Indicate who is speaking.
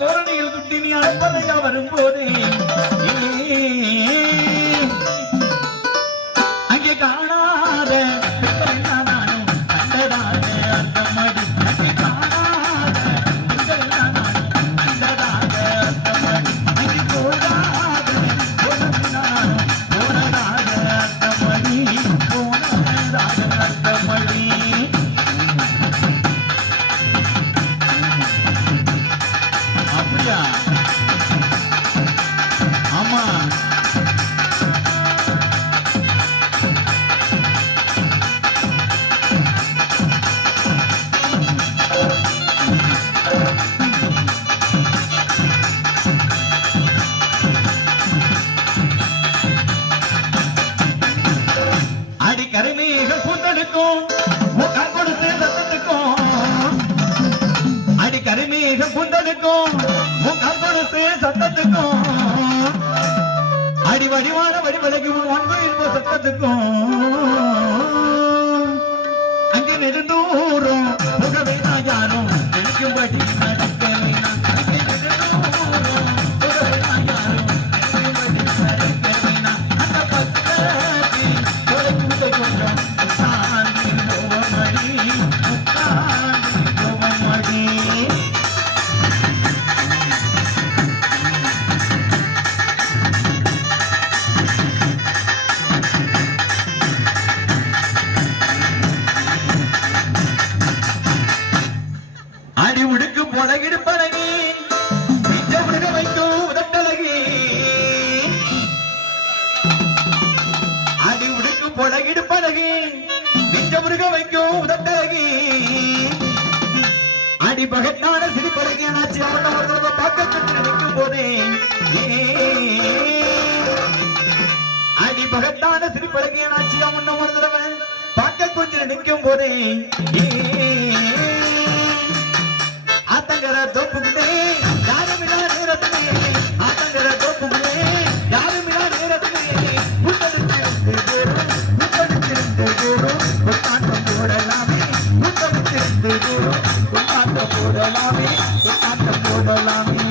Speaker 1: தோரணையில் குட்டி நீ அன்பரையா வரும்போது. அங்கே காணாத கருமீகம் குந்தலுக்கும் சத்தத்துக்கும் அடி வடிவான வடி விலகி இன்ப சத்தத்துக்கும் அங்கே நெடுந்தூரம் புக வேணா யாரும் நினைக்கும்படி நடக்க புலகிடு பழகி முருக வைக்கும் உதட்டழகி அடி பகட்டான சிரிப்பழகி ஆச்சு அவன ஒரு தடவை பார்க்க பெற்று நிற்கும் போதே. அடி பகட்டான சிரிப்பழகி ஆச்சு அவன ஒரு தடவை பார்க்க கொஞ்சம் நிற்கும் போதே. ஆத்தங்கர தோப்புக்குள்ளே போடலாமே என் ஆட்டம் போடலாமே.